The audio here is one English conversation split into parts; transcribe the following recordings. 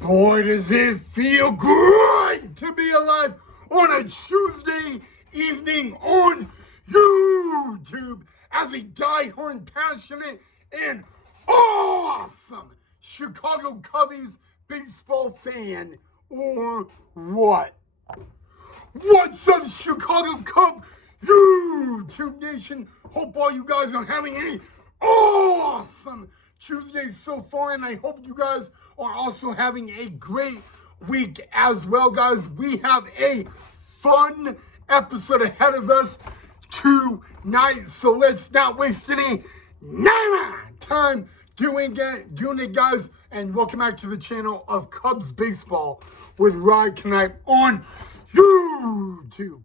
Boy, does it feel good to be alive on a Tuesday evening on YouTube as a diehard, passionate, and awesome Chicago Cubbies baseball fan, or what? What's up, Chicago Cub YouTube Nation? Hope all you guys are having a awesome Tuesday so far, and I hope you guys are also having a great week as well, guys. We have a fun episode ahead of us tonight, so let's not waste any time doing it, guys. And welcome back to the channel of Cubs Baseball with Rod Knight on YouTube.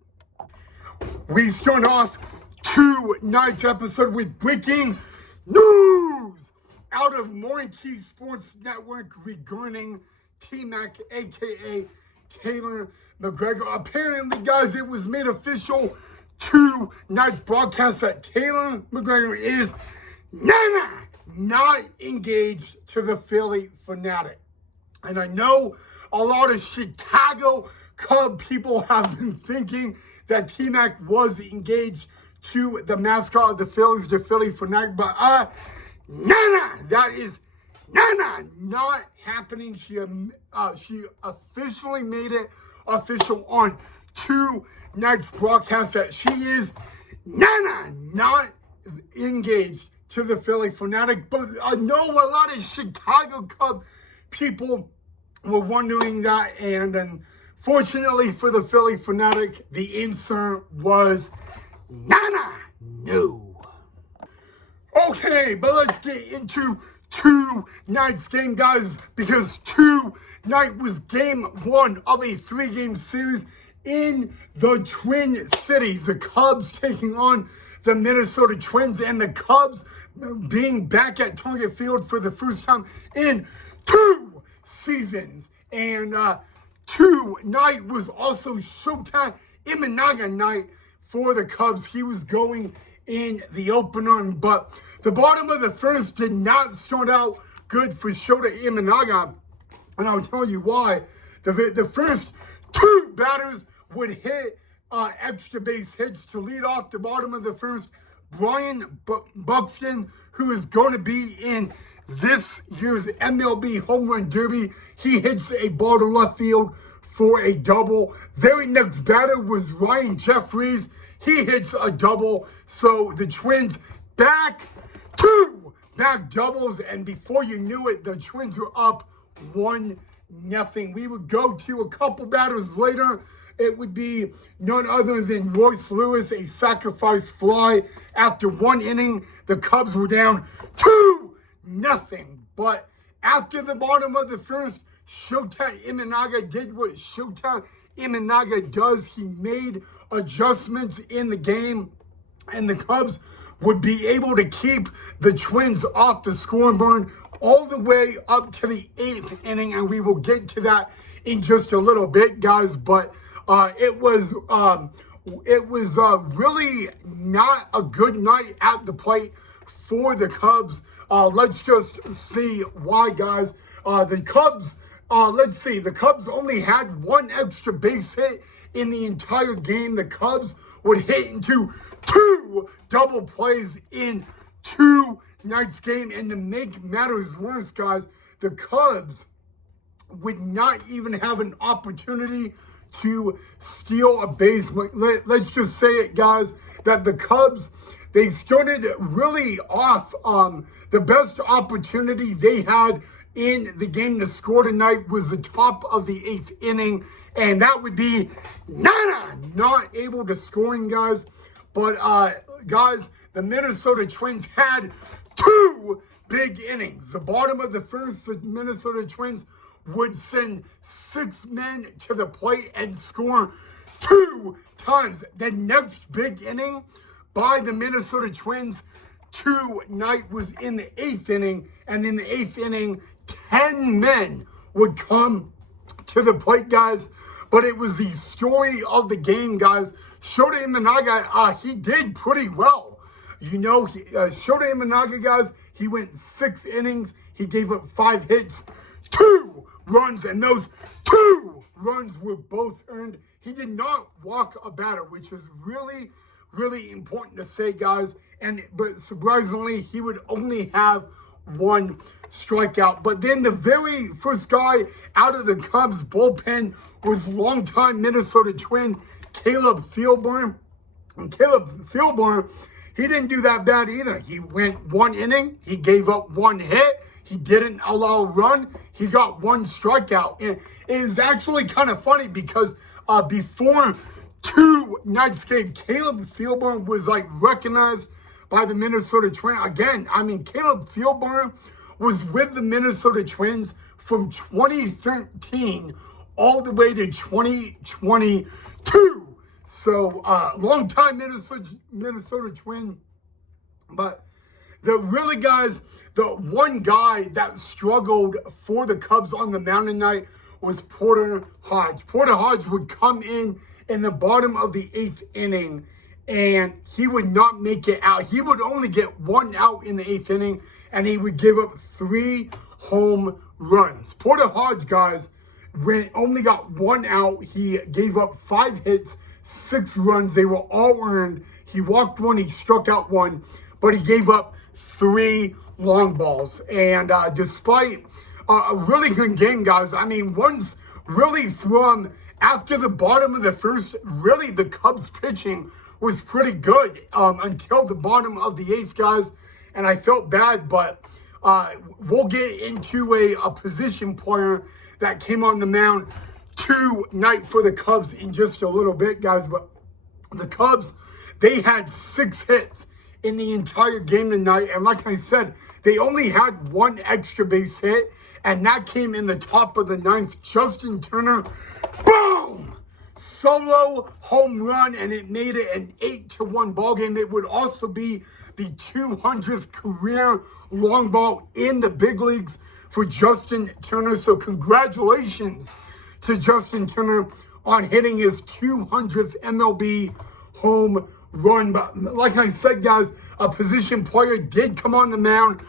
We start off tonight's episode with breaking news out of Marquee Sports Network regarding T-Mac, aka Taylor McGregor. Apparently, guys, it was made official tonight's broadcast that Taylor McGregor is not engaged to the Phillie Phanatic. And I know a lot of Chicago Cub people have been thinking that T-Mac was engaged to the mascot of the Phillies, the Phillie Phanatic, but that is not happening. She officially made it official on tonight's broadcast that she is not engaged to the Phillie Phanatic. But I know a lot of Chicago Cub people were wondering that, and unfortunately for the Phillie Phanatic, the answer was no. Okay, but let's get into tonight's game, guys, because tonight was game one of a 3-game series in the Twin Cities. The Cubs taking on the Minnesota Twins, and the Cubs being back at Target Field for the first time in 2 seasons. And tonight was also Shota Imanaga night for the Cubs. He was going in the opener, but the bottom of the first did not start out good for Shota Imanaga, and I'll tell you why. The first 2 batters would hit extra base hits to lead off the bottom of the first. Brian Buxton, who is going to be in this year's MLB Home Run Derby, he hits a ball to left field for a double. Very next batter was Ryan Jeffries. He hits a double. So the Twins back doubles, and before you knew it, the Twins were up 1-0. We would go to a couple batters later. It would be none other than Royce Lewis, a sacrifice fly. After 1 inning, the Cubs were down 2-0. But after the bottom of the first, Shota Imanaga did what Shota Imanaga does. He made adjustments in the game, and the Cubs would be able to keep the Twins off the scoreboard all the way up to the 8th inning, and we will get to that in just a little bit, guys. But it was really not a good night at the plate for the Cubs. Let's just see why, guys. The Cubs only had 1 extra base hit in the entire game. The Cubs would hit into 2 double plays in tonight's game. And to make matters worse, guys, the Cubs would not even have an opportunity to steal a base. Let's just say it, guys, that the Cubs, they started really off. The best opportunity they had in the game to score tonight was the top of the 8th inning, and that would be not able to scoring, guys. But guys, the Minnesota Twins had 2 big innings. The bottom of the first, the Minnesota Twins would send 6 men to the plate and score 2 times. The next big inning by the Minnesota Twins tonight was in the 8th inning, and in the 8th inning, 10 men would come to the plate, guys. But it was the story of the game, guys. Shota Imanaga, he did pretty well. You know, Shota Imanaga, guys, he went 6 innings. He gave up 5 hits, 2 runs, and those 2 runs were both earned. He did not walk a batter, which is really, really important to say, guys. But surprisingly, he would only have 1 strikeout. But then the very first guy out of the Cubs bullpen was longtime Minnesota Twin Caleb Thielborn. And Caleb Thielborn, he didn't do that bad either. He went 1 inning. He gave up 1 hit. He didn't allow a run. He got 1 strikeout. And it is actually kind of funny because before 2 nights game, Caleb Thielborn was like recognized by the Minnesota Twins. Again, I mean, Caleb Thielborn was with the Minnesota Twins from 2013 all the way to 2022. So, long time Minnesota Twin. But the really, guys, the one guy that struggled for the Cubs on the mound tonight was Porter Hodge. Porter Hodge would come in the bottom of the 8th inning, and he would not make it out. He would only get 1 out in the 8th inning, and he would give up 3 home runs. Porter Hodge, guys, only got 1 out. He gave up 5 hits, 6 runs. They were all earned. He walked 1, he struck out 1, but he gave up 3 long balls. And despite a really good game, guys, I mean, one's really from after the bottom of the first, really the Cubs pitching was pretty good until the bottom of the 8th, guys. And I felt bad, but we'll get into a position player that came on the mound tonight for the Cubs in just a little bit, guys. But the Cubs, they had 6 hits in the entire game tonight. And like I said, they only had 1 extra base hit, and that came in the top of the 9th. Justin Turner, boom! Solo home run, and it made it an 8-1 ball game. It would also be the 200th career long ball in the big leagues for Justin Turner. So congratulations to Justin Turner on hitting his 200th MLB home run. But like I said, guys, a position player did come on the mound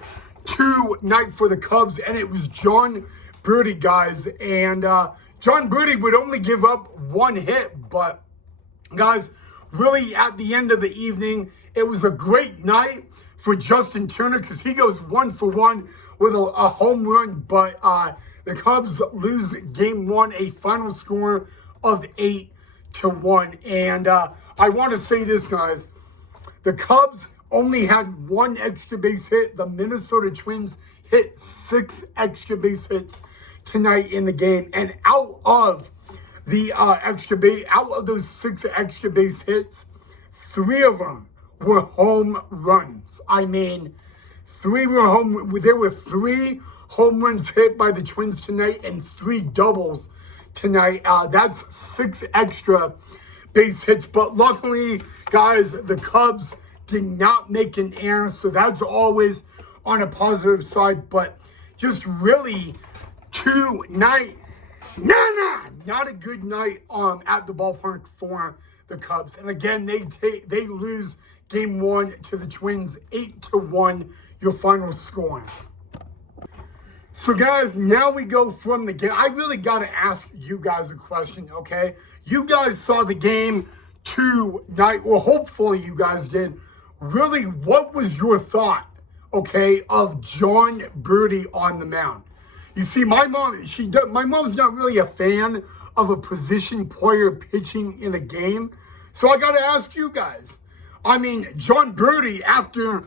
tonight for the Cubs, and it was Jon Berti, guys. And Jon Berti would only give up 1 hit, but guys, really at the end of the evening, it was a great night for Justin Turner because he goes 1 for 1 with a home run. But the Cubs lose game 1, a final score of 8-1. And I want to say this, guys. The Cubs only had 1 extra base hit. The Minnesota Twins hit 6 extra base hits tonight in the game. And out of the out of those 6 extra base hits, 3 of them were home runs. I mean, 3 were home. There were 3 home runs hit by the Twins tonight and 3 doubles tonight. That's 6 extra base hits. But luckily, guys, the Cubs did not make an error, so that's always on a positive side. But just really tonight, not a good night at the ballpark for the Cubs. And again, they lose game 1 to the Twins, 8-1, your final score. So guys, now we go from the game. I really got to ask you guys a question, okay? You guys saw the game tonight, or hopefully you guys did. Really, what was your thought, okay, of Jon Berti on the mound? You see, my mom's not really a fan of a position player pitching in a game. So I got to ask you guys. I mean, Jon Berti, after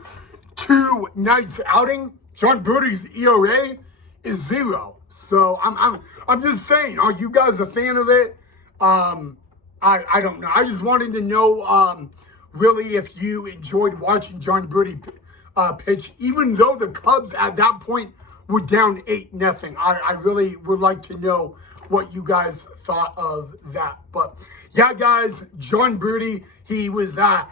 2 nights outing, Jon Berti's ERA is 0. So I'm just saying, are you guys a fan of it? I don't know. I just wanted to know really if you enjoyed watching Jon Berti pitch, even though the Cubs at that point were down 8-0. I really would like to know what you guys thought of that. But yeah, guys, Jon Berti, he was not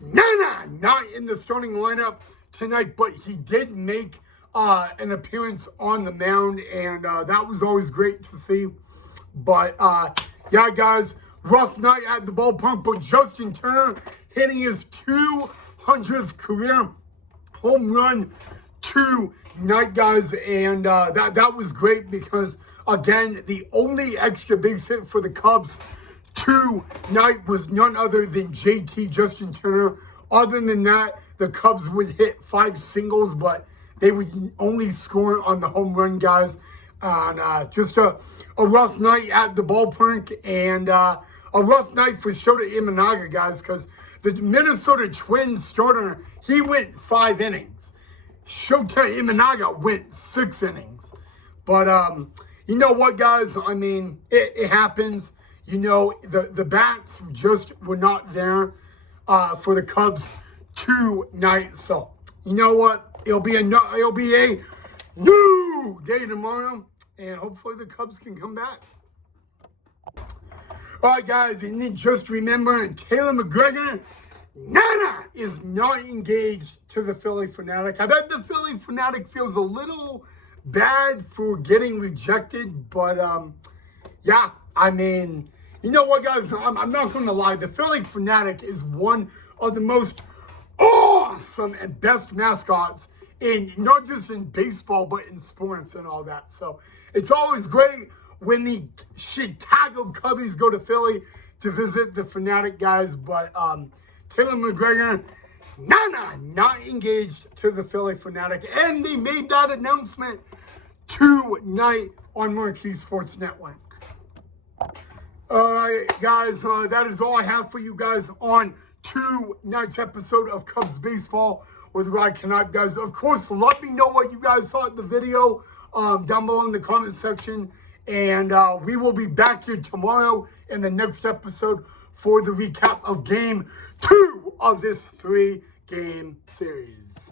in the starting lineup tonight, but he did make an appearance on the mound, and that was always great to see. But yeah, guys, rough night at the ballpark, but Justin Turner hitting his 200th career home run tonight. night, guys, and that was great because, again, the only extra base hit for the Cubs tonight was none other than JT, Justin Turner. Other than that, the Cubs would hit 5 singles, but they would only score on the home run, guys. And just a rough night at the ballpark, and a rough night for Shota Imanaga, guys, because the Minnesota Twins starter, he went 5 innings. Shota Imanaga went 6 innings. But you know what, guys? I mean, it happens. You know, the bats just were not there for the Cubs tonight. So, you know what? It'll be a new day tomorrow, and hopefully the Cubs can come back. All right, guys, and then just remember, Taylor McGregor, Nana is not engaged to the Phillie Phanatic. I bet the Phillie Phanatic feels a little bad for getting rejected, but yeah, I mean, you know what, guys? I'm not going to lie. The Phillie Phanatic is one of the most awesome and best mascots in not just in baseball, but in sports and all that. So it's always great when the Chicago Cubbies go to Philly to visit the Phanatic, guys. But Taylor McGregor, not engaged to the Phillie Phanatic. And they made that announcement tonight on Marquee Sports Network. All right, guys, that is all I have for you guys on tonight's episode of Cubs Baseball with Rod Knipe, guys. Of course, let me know what you guys thought of the video down below in the comment section. And we will be back here tomorrow in the next episode for the recap of Game 2 of this 3-game series.